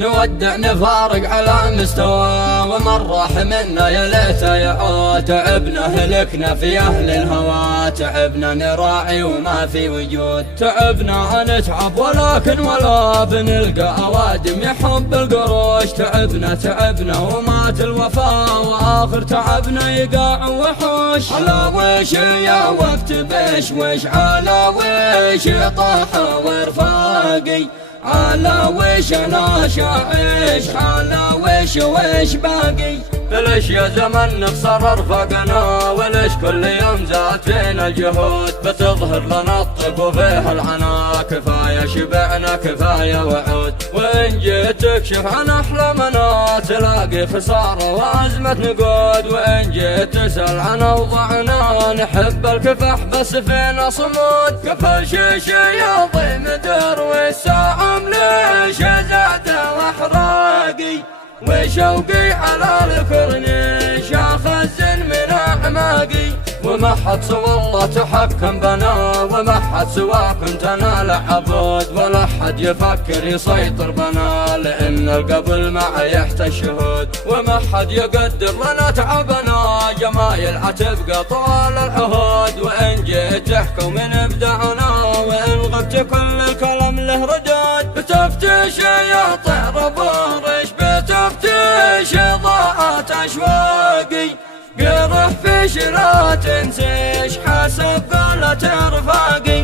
نودع نفارق على مستوى، ومن راح منا يا ليته يعود. تعبنا هلكنا في أهل الهوى، تعبنا نراعي وما في وجود. تعبنا نتعب ولكن ولا بنلقى أوادم يحب القروش. تعبنا ومات الوفا، وآخر تعبنا يقاع وحوش. على وش يا وقت بشوش، على وش طاح ورفاقي، على وش انا شاعش، على وش باقي. ليش يا زمن نخسر رفقنا، وليش كل يوم زاد فينا الجهود. بتظهر لنا الطب وفيها العنا، كفاية شبعنا كفاية وعود. وإن جيت تكشف عن أحلامنا، تلاقي خسارة وأزمة نقود. وإن جيت تسأل عن أوضاعنا، نحب الكفاح بس فينا صمود. كفى شيشي يا ضيم دروي الساعة ليش زاد وأحراقي، وشوقي على الكورنيش أخزن من أعماقي. وما حد سوى الله تحكم بنا، وما حد سواكم تنال عبود. ولا حد يفكر يسيطر بنا، لأن القبل ما يحتاج شهود. وما حد يقدر لنا تعبنا، جمايل عتبقى طوال العهود. وإن جيت تحكم من إبداعنا، وإن غبت كل الكلام له ردود. بتفتش يا طير بورش، بتفتش ضاعت أشواقي. قرح فيش لا تنسيش، حسب قولة رفاقي.